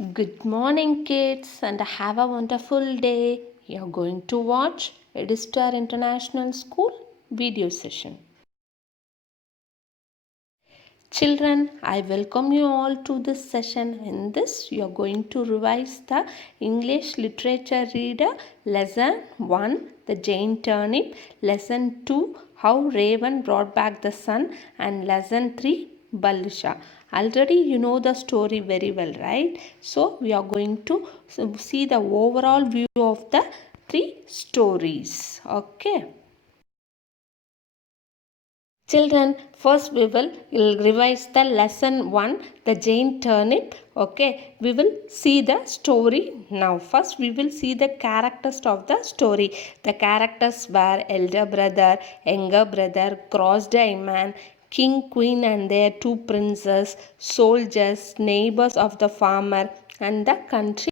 Good morning, kids, and have a wonderful day. You're going to watch Edistar International School video session. Children, I welcome you all to this session. In this, you are going to revise the English Literature Reader Lesson 1, The Jane Turnip, Lesson 2, How Raven Brought Back the Sun, and Lesson 3, Balisha. Already you know the story very well, right? So, we are going to see the overall view of the three stories. Okay. Children, first we will revise the lesson 1, the Jane turnip. Okay, we will see the story now. First, we will see the characters of the story. The characters were elder brother, younger brother, crossed-eyed man, king, queen, and their two princes, soldiers, neighbors of the farmer, and the country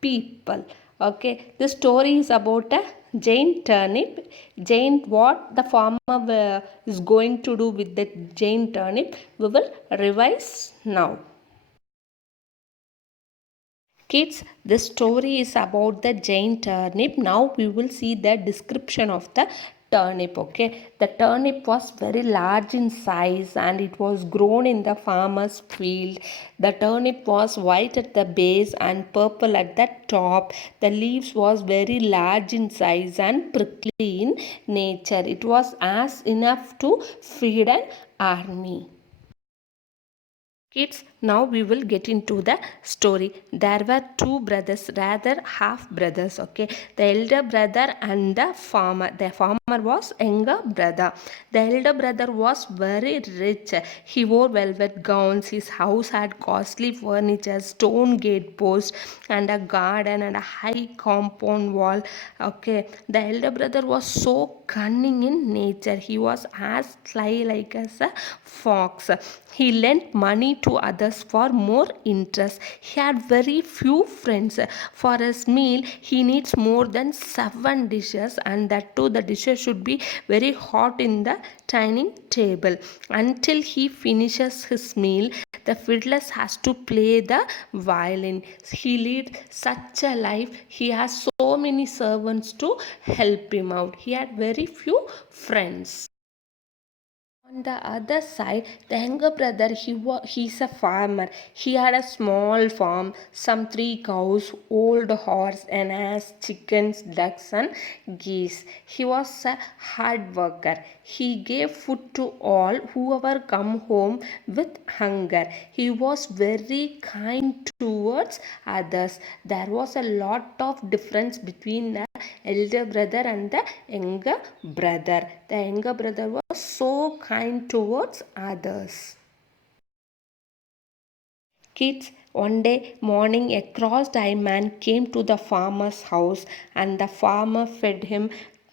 people. Okay, the story is about a Jane turnip. Jane, what the farmer is going to do with the Jane turnip, we will revise now. Kids, the story is about the Jane turnip. Now we will see the description of the turnip. Okay, the turnip was very large in size and it was grown in the farmer's field. The turnip was white at the base and purple at the top. The leaves was very large in size and prickly in nature. It was as enough to feed an army. Kids, now we will get into the story. There were two brothers, rather half brothers. Okay, the elder brother and the farmer. The farmer was younger brother. The elder brother was very rich. He wore velvet gowns. His house had costly furniture, stone gate posts, and a garden and a high compound wall. Okay, the elder brother was so cunning in nature. He was as sly like as a fox. He lent money to others for more interest. He had very few friends. For his meal, he needs more than 7 dishes, and that too, the dishes should be very hot in the dining table. Until he finishes his meal, the fiddler has to play the violin. He leads such a life. He has so many servants to help him out. He had very few friends. On the other side, the younger brother, he's a farmer. He had a small farm, some 3 cows, old horse, an ass, chickens, ducks, and geese. He was a hard worker. He gave food to all whoever come home with hunger. He was very kind towards others. There was a lot of difference between the elder brother and the younger brother. The younger brother was so kind towards others. Kids, one day morning a crossed-eyed man came to the farmer's house and the farmer fed him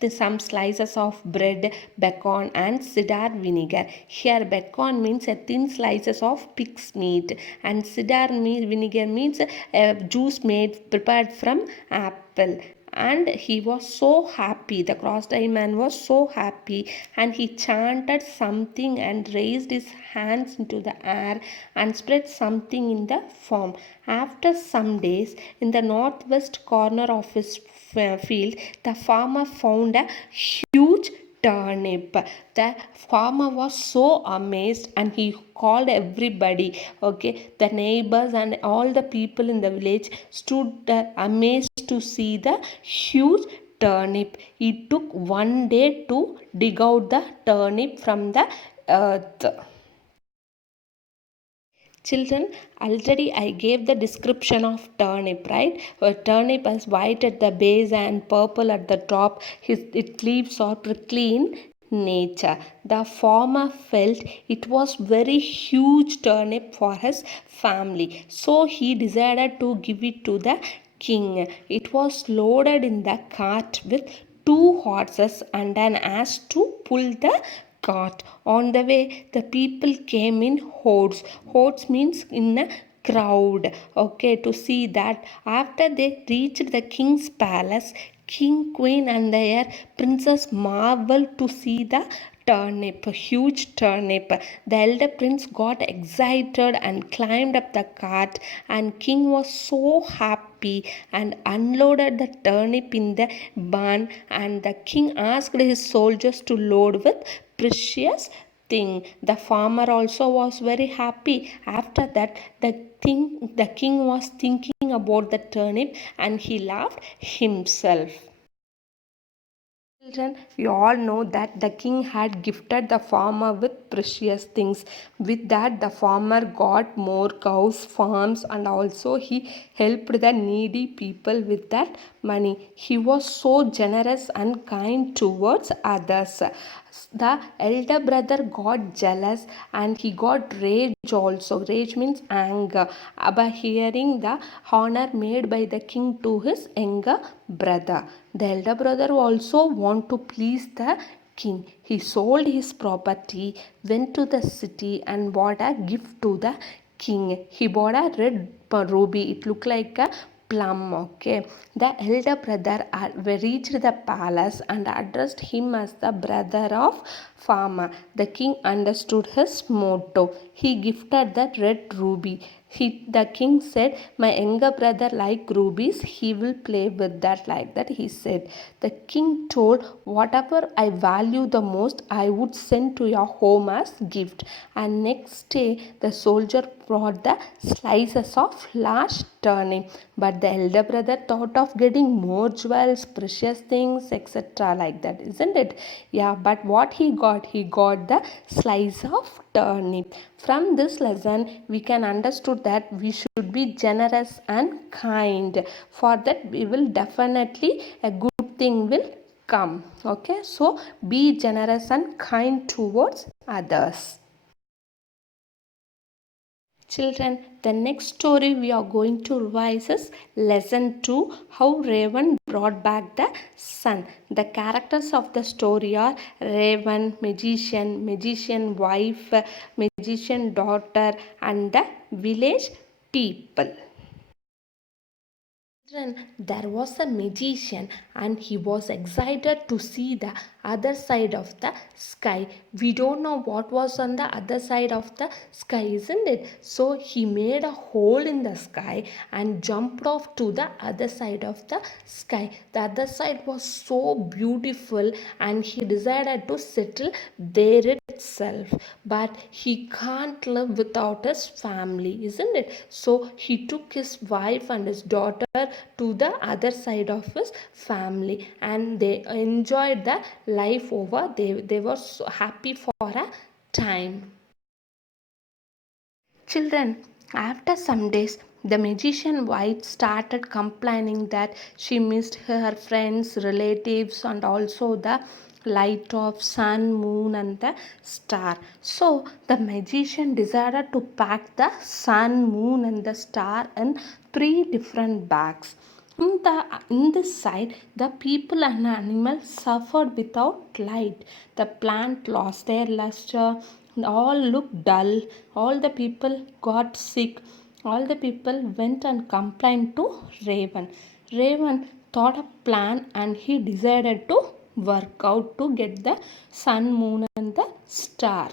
some slices of bread, bacon and cider vinegar. Here bacon means a thin slices of pig's meat and cider vinegar means a juice made prepared from apple. And he was so happy. The crossed-eyed man was so happy, and he chanted something and raised his hands into the air and spread something in the form. After some days, in the northwest corner of his field, the farmer found a huge turnip. The farmer was so amazed and he called everybody. Okay, the neighbors and all the people in the village stood amazed to see the huge turnip. It took one day to dig out the turnip from the earth. Children, already I gave the description of turnip, right? A turnip is white at the base and purple at the top. Its leaves are prickly in nature. The farmer felt it was very huge turnip for his family. So he decided to give it to the king. It was loaded in the cart with 2 horses and an ass to pull the cart. On the way, the people came in hordes. Hordes means in a crowd. Okay, to see that. After they reached the king's palace, king, queen, and their princess marveled to see the turnip, a huge turnip. The elder prince got excited and climbed up the cart, and king was so happy and unloaded the turnip in the barn. And the king asked his soldiers to load with precious thing. The farmer also was very happy. After that, the king was thinking about the turnip and he laughed himself. Children, we all know that the king had gifted the farmer with precious things. With that, the farmer got more cows, farms, and also he helped the needy people with that money. He was so generous and kind towards others. The elder brother got jealous and he got rage also. Rage means anger by hearing the honor made by the king to his younger brother. The elder brother also want to please the king. He sold his property, went to the city and bought a gift to the king. He bought a red ruby. It looked like a plum. Okay, the elder brother reached the palace and addressed him as the brother of farmer. The king understood his motto. He gifted that red ruby. The king said, my younger brother like rubies, he will play with that, like that he said. The king told, whatever I value the most, I would send to your home as gift. And next day, the soldier brought the slices of large turnip. But the elder brother thought of getting more jewels, precious things, etc. like that, isn't it? Yeah, but what he got? He got the slice of turnip. From this lesson, we can understood that we should be generous and kind. For that, we will definitely a good thing will come. Okay, so be generous and kind towards others. Children, the next story we are going to revise is Lesson 2, How Raven Brought Back the Sun. The characters of the story are Raven, magician, magician wife, magician daughter, and the village people. There was a magician and he was excited to see the other side of the sky. We don't know what was on the other side of the sky, isn't it? So he made a hole in the sky and jumped off to the other side of the sky. The other side was so beautiful and he decided to settle there itself. But he can't live without his family, isn't it? So he took his wife and his daughter to the other side of his family and they enjoyed the life over. They were so happy for a time. Children, after some days, the magician wife started complaining that she missed her friends, relatives, and also the light of sun, moon, and the star. So the magician decided to pack the sun, moon, and the star in three different bags. In this side, the people and animals suffered without light. The plant lost their luster, all looked dull, all the people got sick, all the people went and complained to Raven. Raven thought a plan and he decided to work out to get the sun, moon, and the star.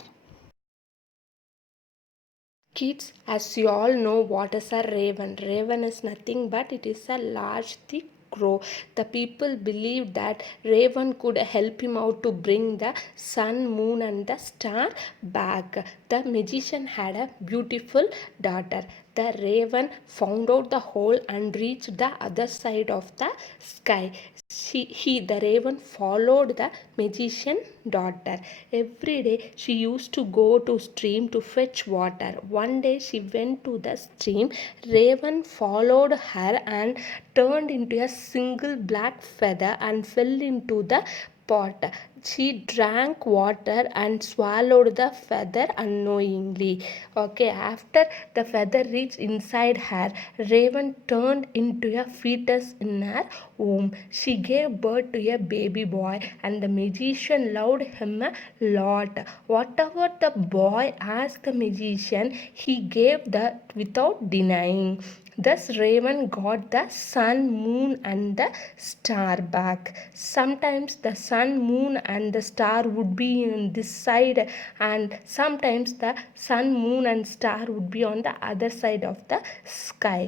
Kids, as you all know, what is a raven? Raven is nothing but it is a large, thick crow. The people believed that raven could help him out to bring the sun, moon, and the star back. The magician had a beautiful daughter. The raven found out the hole and reached the other side of the sky. The raven followed the magician daughter. Every day she used to go to stream to fetch water. One day she went to the stream. Raven followed her and turned into a single black feather and fell into the pot. She drank water and swallowed the feather unknowingly. Okay, after the feather reached inside her, Raven turned into a fetus in her womb. She gave birth to a baby boy, and the magician loved him a lot. Whatever the boy asked the magician, he gave that without denying. Thus Raven got the sun, moon, and the star back. Sometimes the sun, moon, and the star would be in this side, and sometimes the sun, moon and star would be on the other side of the sky.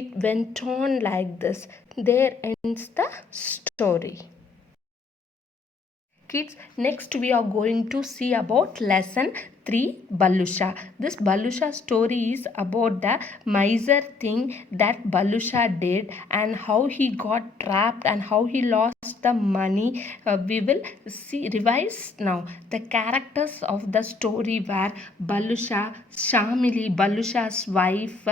It went on like this. There ends the story. Kids, next we are going to see about lesson 3, Balusha. This Balusha story is about the miser thing that Balusha did and how he got trapped and how he lost the money. We will see revise now. The characters of the story were Balusha, Shamili, Balusha's wife,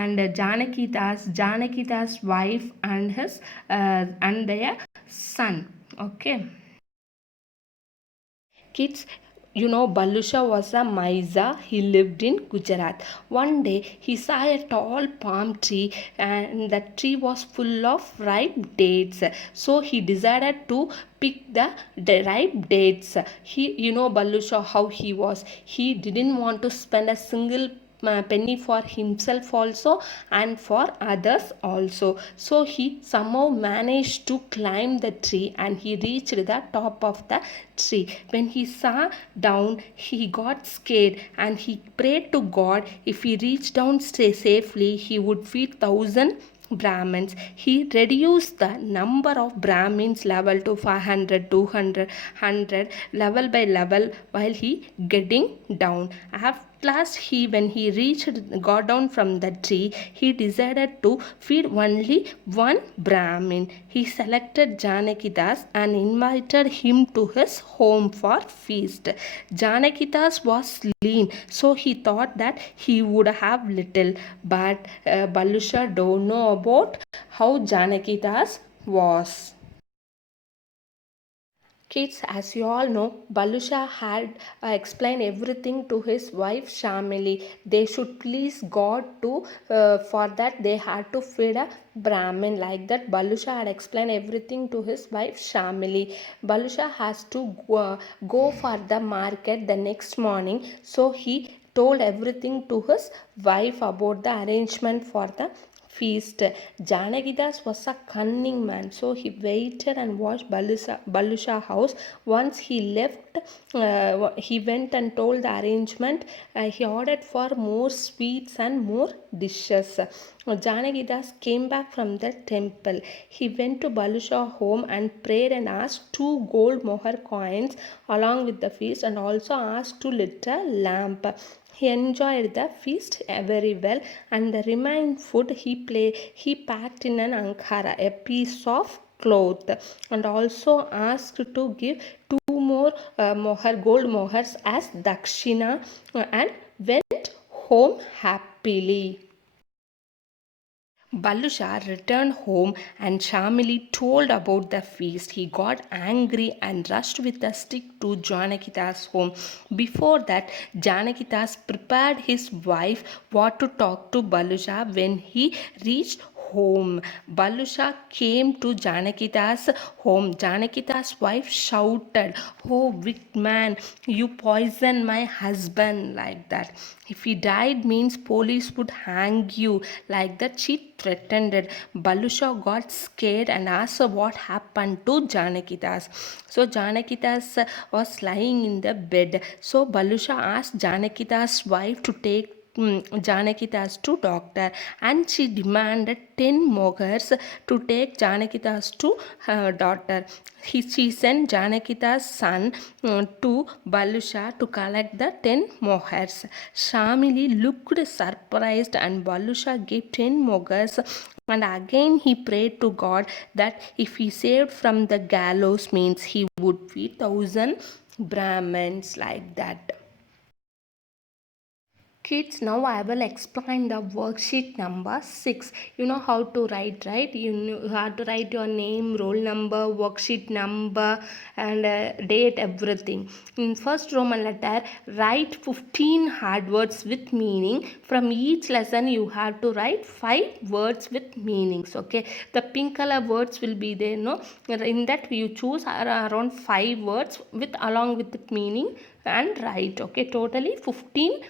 and Janakita's wife and his and their son. Okay. Kids, you know, Balusha was a miser. He lived in Gujarat. One day he saw a tall palm tree and the tree was full of ripe dates. So he decided to pick the ripe dates. Balusha, how he was. He didn't want to spend a single penny for himself also and for others also. So he somehow managed to climb the tree and he reached the top of the tree. When he saw down, he got scared and he prayed to God if he reached down safely, he would feed 1,000 Brahmins. He reduced the number of Brahmins level to 500, 200, 100, level by level while he getting down. At last, when he got down from the tree, he decided to feed only one Brahmin. He selected Janakidas and invited him to his home for feast. Janakidas was lean, so he thought that he would have little, but Balusha don't know about how Janakidas was. Kids, as you all know, Balusha had explained everything to his wife Shamili. They should please God to, for that they had to feed a Brahmin. Like that, Balusha had explained everything to his wife Shamili. Balusha has to go for the market the next morning, so he told everything to his wife about the arrangement for the feast. Janagidas was a cunning man, so he waited and watched Balusha house. Once he left, he went and told the arrangement. He ordered for more sweets and more dishes. Janagidas came back from the temple. He went to Balusha home and prayed and asked 2 gold moher coins along with the feast and also asked to lit a lamp. He enjoyed the feast very well, and the remaining food he packed in an ankara, a piece of cloth, and also asked to give 2 more gold mohars as dakshina, and went home happily. Balusha returned home and Shamili told about the feast. He got angry and rushed with a stick to Janakita's home. Before that, Janakitas prepared his wife what to talk to Balusha when he reached home. Balusha came to Janakita's home. Janakita's wife shouted, "Oh, wicked man, you poisoned my husband," like that. If he died means police would hang you, like that she threatened. Balusha got scared and asked what happened to Janakitas. So Janakitas was lying in the bed. So Balusha asked Janakitas' wife to take Janakitas to doctor, and she demanded 10 mogars to take Janakitas to her daughter. She sent Janakita's son to Balusha to collect the 10 mohars. Shamili looked surprised and Balusha gave 10 mogars, and again he prayed to God that if he saved from the gallows means he would feed 1,000 Brahmins, like that. Kids, now I will explain the worksheet number 6. You know how to write, right? You have to write your name, roll number, worksheet number, and date, everything. In first Roman letter, write 15 hard words with meaning. From each lesson, you have to write 5 words with meanings. Okay, the pink color words will be there. No, in that you choose around 5 words with along with the meaning and write. Okay, totally 15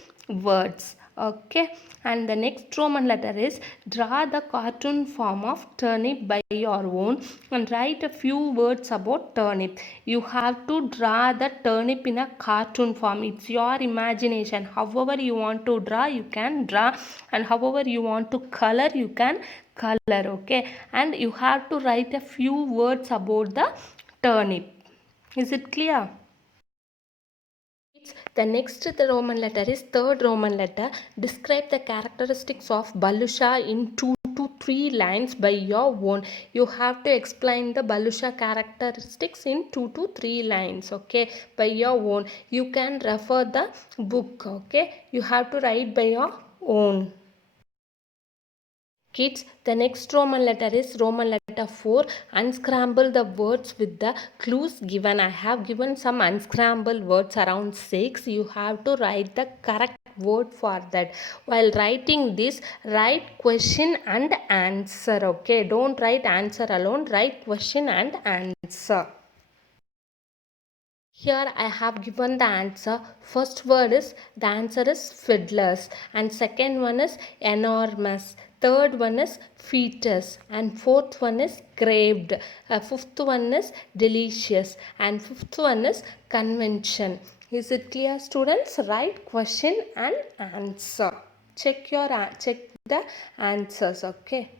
words. Okay, and the next Roman letter is draw the cartoon form of turnip by your own and write a few words about turnip. You have to draw the turnip in a cartoon form. It's your imagination. However you want to draw, you can draw, and however you want to color, you can color. Okay, and you have to write a few words about the turnip. Is it clear? The Roman letter is third Roman letter. Describe the characteristics of Balusha in 2 to 3 lines by your own. You have to explain the Balusha characteristics in 2 to 3 lines. Okay, by your own. You can refer the book. Okay, you have to write by your own. Kids, the next Roman letter is Roman letter 4. Unscramble the words with the clues given. I have given some unscrambled words around 6. You have to write the correct word for that. While writing this, write question and answer. Okay, don't write answer alone, write question and answer. Here I have given the answer. First word is, the answer is fiddlers, and second one is enormous, third one is fetus, and fourth one is craved, fifth one is delicious, and fifth one is convention. Is it clear, students? Write question and answer. Check the answers. Okay.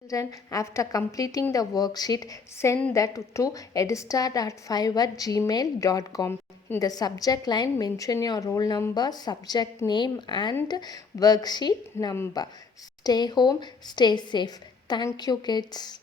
Children, after completing the worksheet, send that to edistar.5@gmail.com. In the subject line, mention your roll number, subject name, and worksheet number. Stay home, stay safe. Thank you, kids.